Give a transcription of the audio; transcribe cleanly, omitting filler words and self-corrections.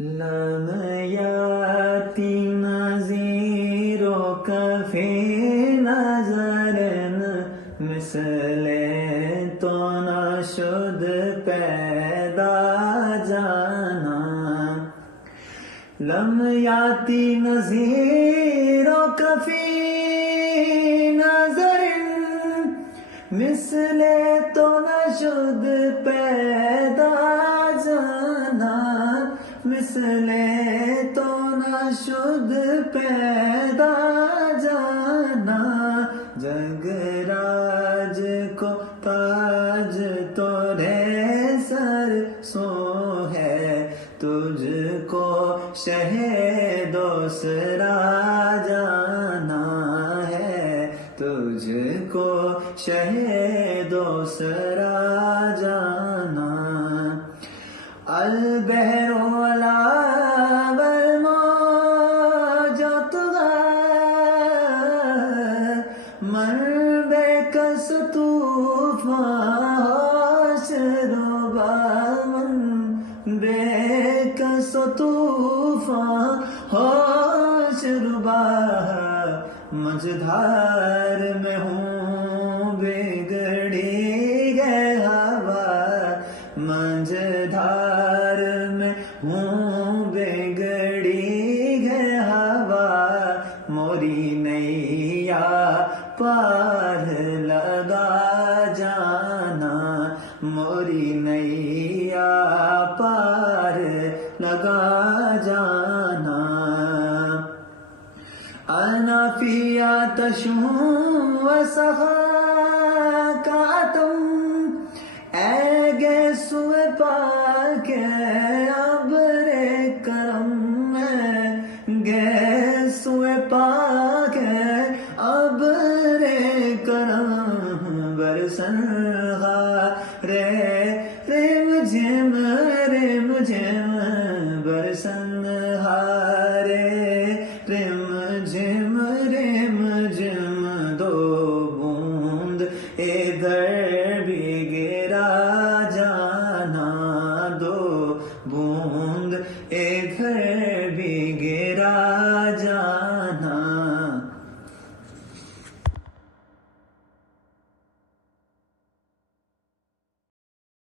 لم یاتی نظیر و کفی نظر مثل تو نشد پیدا جانا. لم یاتی نظیر و کفی نظر مثل تو نشد پیدا جانا. مثل تو نشد پیدا جانا. جگ راج کو تاج تو رے سر سو ہے. تجھ کو شہ دوسرا جانا ہے. تجھ کو شہ دوسرا جانا. البحر ولا والموج تغار من بکس طوفان ہوش ربا. من بکس طوفان ہوش ربا. مجھدار میں ہوں بگڑی ہے ہوا. مجھدار میں ہوں بگڑی ہے ہوا. موری نیا پار لگا جانا. موری نیا پار لگا جانا. انا فی آتش و صفاکاتم. اے گیسوئے پاک ابر کرم میں. گیسوئے پاک ابر کرم. برسن رے رم جھم رم جھم. برسن ہارے رم جھم رم جھم. دو بوند ادھر بھی گرا جانا. دو بوند ادھر بھی گرا